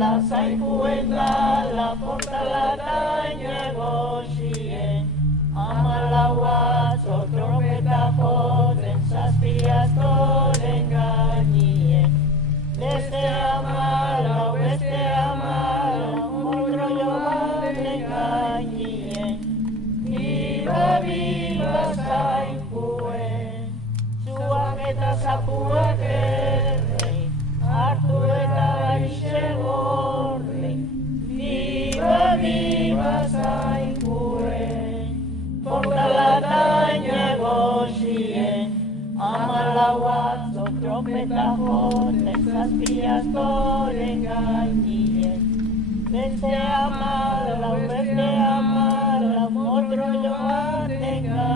zaikuen la portalata negozien, amalaua tropeta joten zazpiaztoren gainien. Beste amalau, motrollo baten gainien, biba zaikuen, zuak eta zapuak errei, hartu eta aixe gorri, biba zaikuen, portalata negozien, amalaua trompeta joten zazpiaztoren gainien. Beste amalau, motrollo baten gainien.